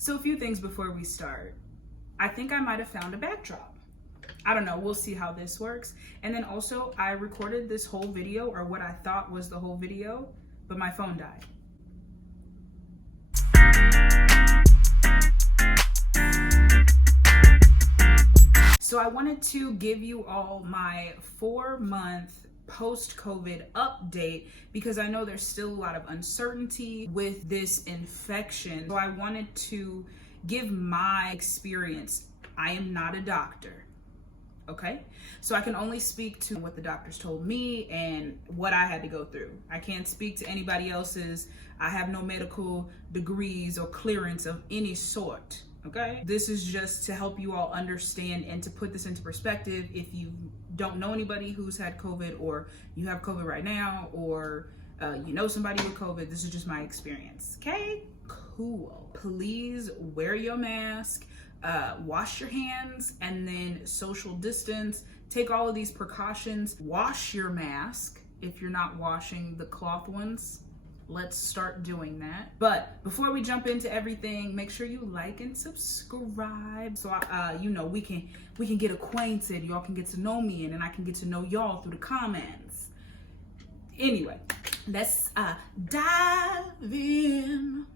So a few things before we start. I think I might have found a backdrop. I don't know, we'll see how this works. And then also I recorded this whole video, or what I thought was the whole video, but my phone died. So I wanted to give you all my 4-month post-COVID update because I know there's still a lot of uncertainty with this infection. So I wanted to give my experience. I am not a doctor, okay? So I can only speak to what the doctors told me and what I had to go through. I can't speak to anybody else's. I have no medical degrees or clearance of any sort. Okay, this is just to help you all understand and to put this into perspective. If you don't know anybody who's had COVID, or you have COVID right now, or you know somebody with COVID, this is just my experience. Okay, cool. Please wear your mask, wash your hands, and then social distance. Take all of these precautions. Wash your mask if you're not washing the cloth ones. Let's start doing that. But before we jump into everything, make sure you like and subscribe so you know we can get acquainted. Y'all can get to know me, and then I can get to know y'all through the comments. Anyway, let's dive in.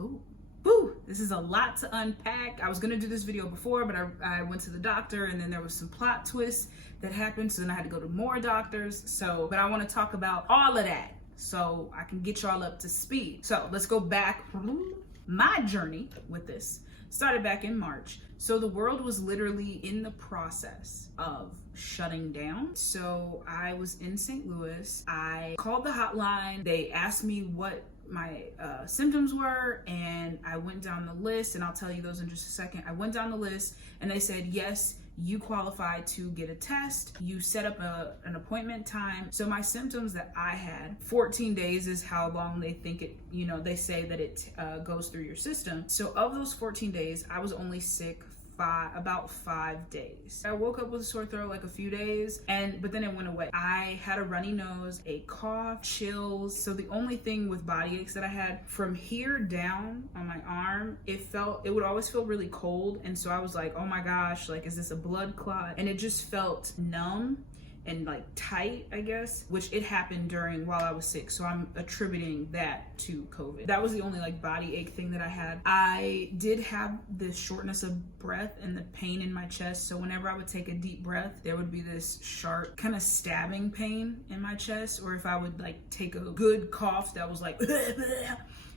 Oh, woo! This is a lot to unpack. I was gonna do this video before, but I went to the doctor, and then there was some plot twists that happened, so then I had to go to more doctors. So, but I want to talk about all of that, so I can get y'all up to speed. So let's go back. My journey with this started back in March. So the world was literally in the process of shutting down. So I was in St. Louis. I called the hotline. They asked me what my symptoms were, and I went down the list, and I'll tell you those in just a second. I went down the list, and they said, yes, you qualify to get a test. You set up an appointment time. So my symptoms that I had, 14 days is how long they think it, you know, they say that it goes through your system. So of those 14 days, I was only sick about 5 days. I woke up with a sore throat like a few days, but then it went away. I had a runny nose, a cough, chills. So the only thing with body aches that I had from here down on my arm, it would always feel really cold. And so I was like, oh my gosh, like, is this a blood clot? And it just felt numb and like tight, I guess, which it happened while I was sick. So I'm attributing that to COVID. That was the only like body ache thing that I had. I did have the shortness of breath and the pain in my chest. So whenever I would take a deep breath, there would be this sharp kind of stabbing pain in my chest. Or if I would like take a good cough that was like,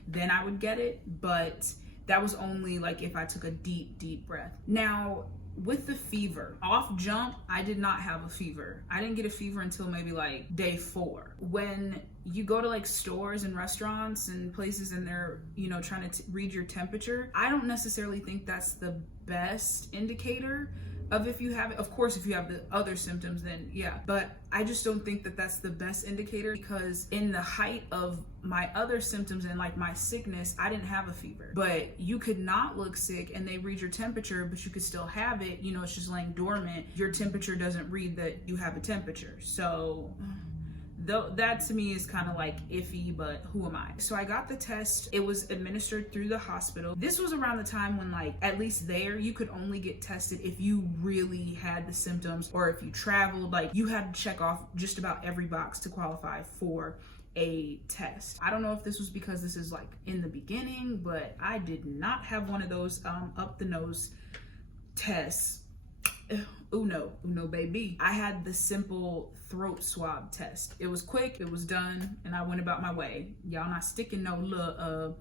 then I would get it. But that was only like if I took a deep breath. Now, with the fever, off jump, I did not have a fever. I didn't get a fever until maybe like day 4. When you go to like stores and restaurants and places and they're, you know, trying to read your temperature, I don't necessarily think that's the best indicator of if you have it. Of course, if you have the other symptoms, then yeah, but I just don't think that that's the best indicator, because in the height of my other symptoms and like my sickness, I didn't have a fever. But you could not look sick and they read your temperature, but you could still have it. You know, it's just laying dormant. Your temperature doesn't read that you have a temperature. So that to me is kind of like iffy, but who am I? So I got the test. It was administered through the hospital. This was around the time when, like, at least there, you could only get tested if you really had the symptoms, or if you traveled. Like, you had to check off just about every box to qualify for a test. I don't know if this was because this is like in the beginning, but I did not have one of those up the nose tests. Uno baby. I had the simple throat swab test. It was quick, it was done, and I went about my way. Y'all not sticking no little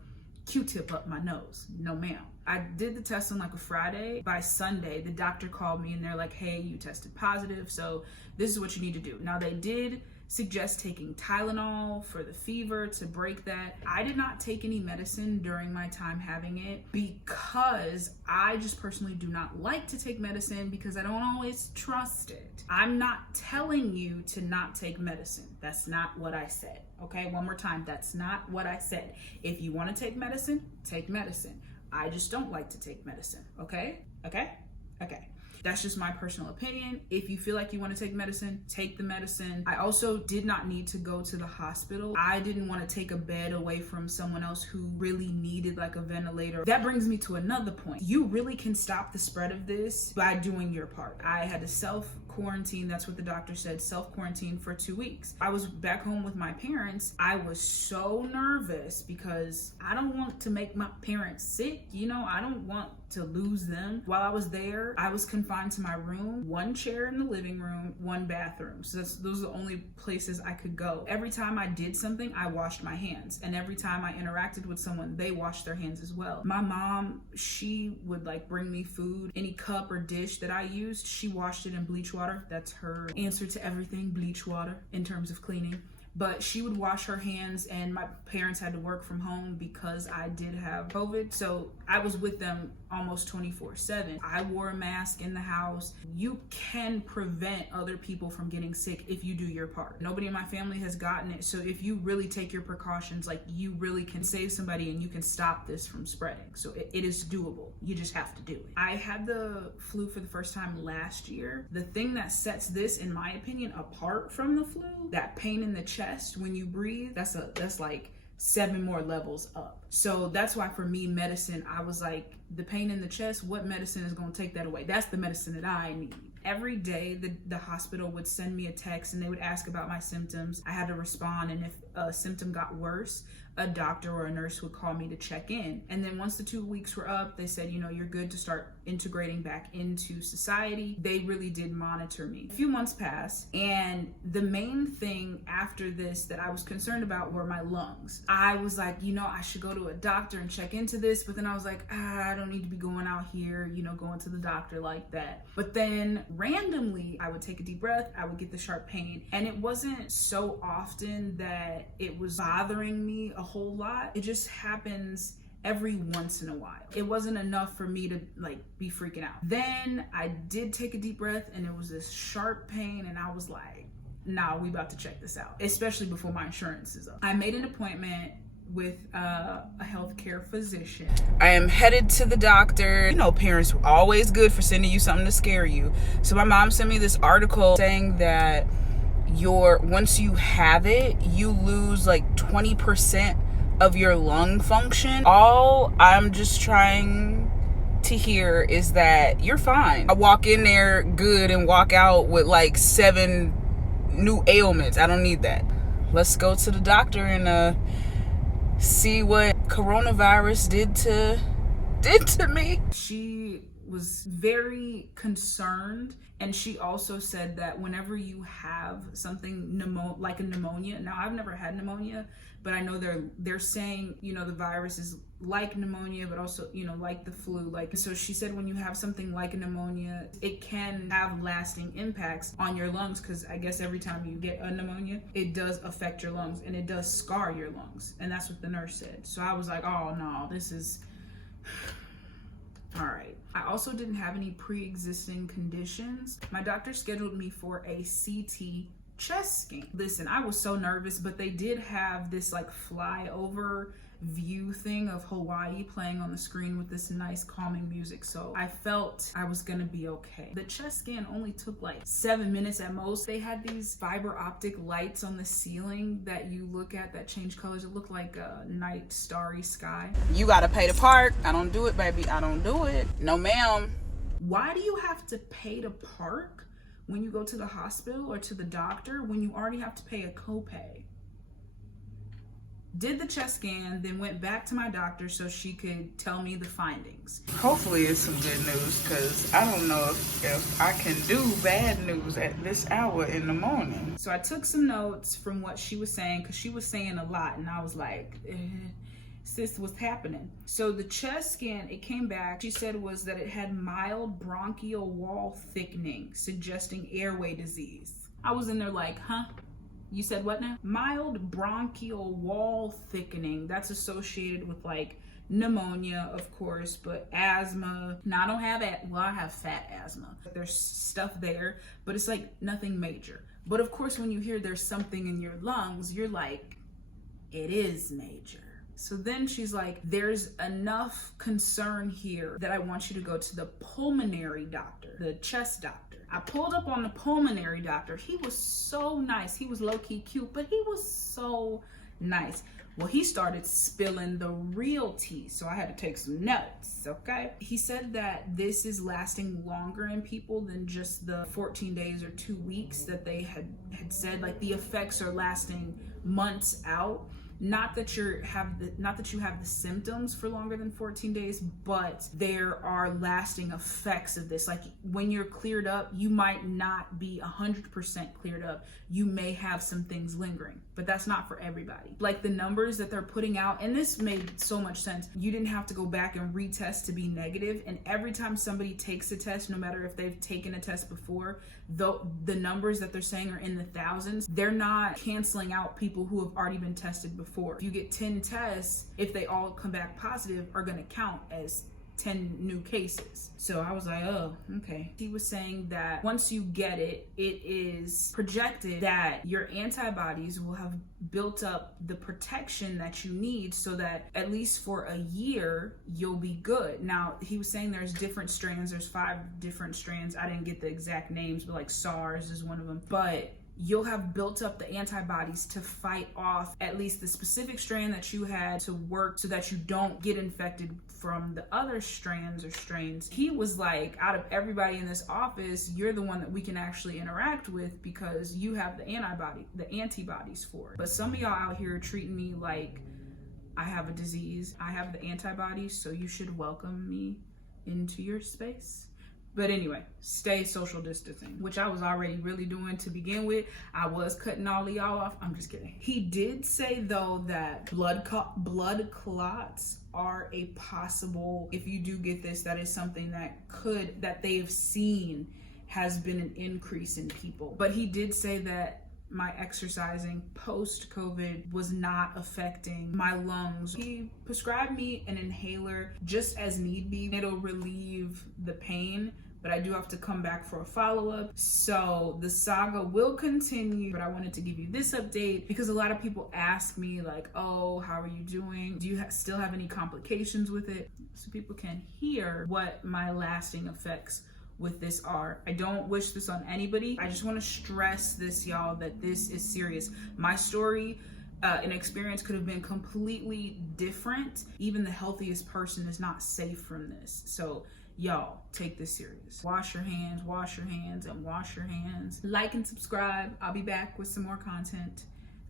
Q-tip up my nose. No ma'am. I did the test on like a Friday. By Sunday, the doctor called me and they're like, hey, you tested positive, so this is what you need to do. Now, they did suggest taking Tylenol for the fever to break that. I did not take any medicine during my time having it because I just personally do not like to take medicine because I don't always trust it. I'm not telling you to not take medicine. That's not what I said. Okay, one more time. That's not what I said. If you want to take medicine, take medicine. I just don't like to take medicine. Okay? That's just my personal opinion. If you feel like you want to take medicine, take the medicine. I also did not need to go to the hospital. I didn't want to take a bed away from someone else who really needed like a ventilator. That brings me to another point. You really can stop the spread of this by doing your part. I had to self-quarantine. That's what the doctor said, self-quarantine for 2 weeks. I was back home with my parents. I was so nervous because I don't want to make my parents sick. You know, I don't want to lose them. While I was there, I was confined to my room, one chair in the living room, one bathroom. So those are the only places I could go. Every time I did something, I washed my hands. And every time I interacted with someone, they washed their hands as well. My mom, she would like bring me food. Any cup or dish that I used, she washed it in bleach water. That's her answer to everything, bleach water, in terms of cleaning. But she would wash her hands, and my parents had to work from home because I did have COVID. So I was with them almost 24/7. I wore a mask in the house. You can prevent other people from getting sick if you do your part. Nobody in my family has gotten it. So if you really take your precautions, like you really can save somebody and you can stop this from spreading. So it is doable. You just have to do it. I had the flu for the first time last year. The thing that sets this, in my opinion, apart from the flu, that pain in the chest when you breathe, that's like 7 more levels up. So that's why for me, medicine, I was like, the pain in the chest, what medicine is going to take that away? That's the medicine that I need. Every day, the hospital would send me a text and they would ask about my symptoms. I had to respond, and if a symptom got worse, a doctor or a nurse would call me to check in. And then once the 2 weeks were up, they said, you know, you're good to start integrating back into society. They really did monitor me. A few months passed, and the main thing after this that I was concerned about were my lungs. I was like, you know, I should go to a doctor and check into this, but then I was like, I don't need to be going out here, you know, going to the doctor like that. But then randomly, I would take a deep breath, I would get the sharp pain, and it wasn't so often that it was bothering me a whole lot. It just happens every once in a while. It wasn't enough for me to like be freaking out. Then I did take a deep breath, and it was this sharp pain, and I was like, nah, we about to check this out, especially before my insurance is up. I made an appointment with a healthcare physician. I am headed to the doctor. You know, parents were always good for sending you something to scare you. So my mom sent me this article saying that once you have it, you lose like 20% of your lung function. All I'm just trying to hear is that you're fine. I walk in there good and walk out with like 7 new ailments. I don't need that. Let's go to the doctor and see what coronavirus did to me. She was very concerned, and she also said that whenever you have something like a pneumonia, now I've never had pneumonia, but I know they're saying, you know, the virus is like pneumonia, but also, you know, like the flu. So she said when you have something like a pneumonia, it can have lasting impacts on your lungs, because I guess every time you get a pneumonia, it does affect your lungs and it does scar your lungs. And that's what the nurse said. So I was like, oh no, this is all right. I also didn't have any pre-existing conditions. My doctor scheduled me for a CT chest scan. Listen, I was so nervous, but they did have this like flyover view thing of Hawaii playing on the screen with this nice calming music, so I felt I was gonna be okay. The chest scan only took like 7 minutes at most. They had these fiber optic lights on the ceiling that you look at that change colors. It looked like a night starry sky. You gotta pay to park. I don't do it, baby. I don't do it. No ma'am. Why do you have to pay to park when you go to the hospital or to the doctor when you already have to pay a copay? Did the chest scan, then went back to my doctor so she could tell me the findings. Hopefully it's some good news, because I don't know if I can do bad news at this hour in the morning. So I took some notes from what she was saying, because she was saying a lot, and I was like, sis, what's happening? So the chest scan, it came back, she said was that it had mild bronchial wall thickening, suggesting airway disease. I was in there like, huh? You said what now? Mild bronchial wall thickening. That's associated with like pneumonia, of course, but asthma. Now I don't have I have fat asthma. There's stuff there, but it's like nothing major. But of course, when you hear there's something in your lungs, you're like, it is major. So then she's like, there's enough concern here that I want you to go to the pulmonary doctor, the chest doctor. I pulled up on the pulmonary doctor. He was so nice. He was low-key cute, but he was so nice. Well, he started spilling the real tea, so I had to take some notes, okay? He said that this is lasting longer in people than just the 14 days or 2 weeks that they had said. Like, the effects are lasting months out. Not that you have the symptoms for longer than 14 days, but there are lasting effects of this. Like, when you're cleared up, you might not be 100% cleared up. You may have some things lingering, but that's not for everybody. Like, the numbers that they're putting out, and this made so much sense. You didn't have to go back and retest to be negative, and every time somebody takes a test, no matter if they've taken a test before, the numbers that they're saying are in the thousands. They're not canceling out people who have already been tested before. If you get 10 tests, if they all come back positive, are going to count as 10 new cases. So I was like, oh, okay. He was saying that once you get it, it is projected that your antibodies will have built up the protection that you need so that at least for a year, you'll be good. Now, he was saying there's different strains. There's 5 different strains. I didn't get the exact names, but like SARS is one of them. But you'll have built up the antibodies to fight off at least the specific strain that you had to work so that you don't get infected from the other strands or strains. He was like, out of everybody in this office, you're the one that we can actually interact with because you have the antibodies for it. But some of y'all out here treating me like I have a disease. I have the antibodies, so you should welcome me into your space. But anyway, stay social distancing, which I was already really doing to begin with. I was cutting all of y'all off. I'm just kidding. He did say, though, that blood clots are a possible, if you do get this, that is something that they've seen has been an increase in people. But he did say that my exercising post-COVID was not affecting my lungs. He prescribed me an inhaler just as need be. It'll relieve the pain, but I do have to come back for a follow-up. So the saga will continue, but I wanted to give you this update because a lot of people ask me like, oh, how are you doing? Do you still have any complications with it? So people can hear what my lasting effects with this are. I don't wish this on anybody. I just want to stress this, y'all, that this is serious. My story and experience could have been completely different. Even the healthiest person is not safe from this. So y'all, take this serious. Wash your hands, and wash your hands. Like and subscribe. I'll be back with some more content.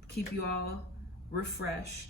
Keep you all refreshed.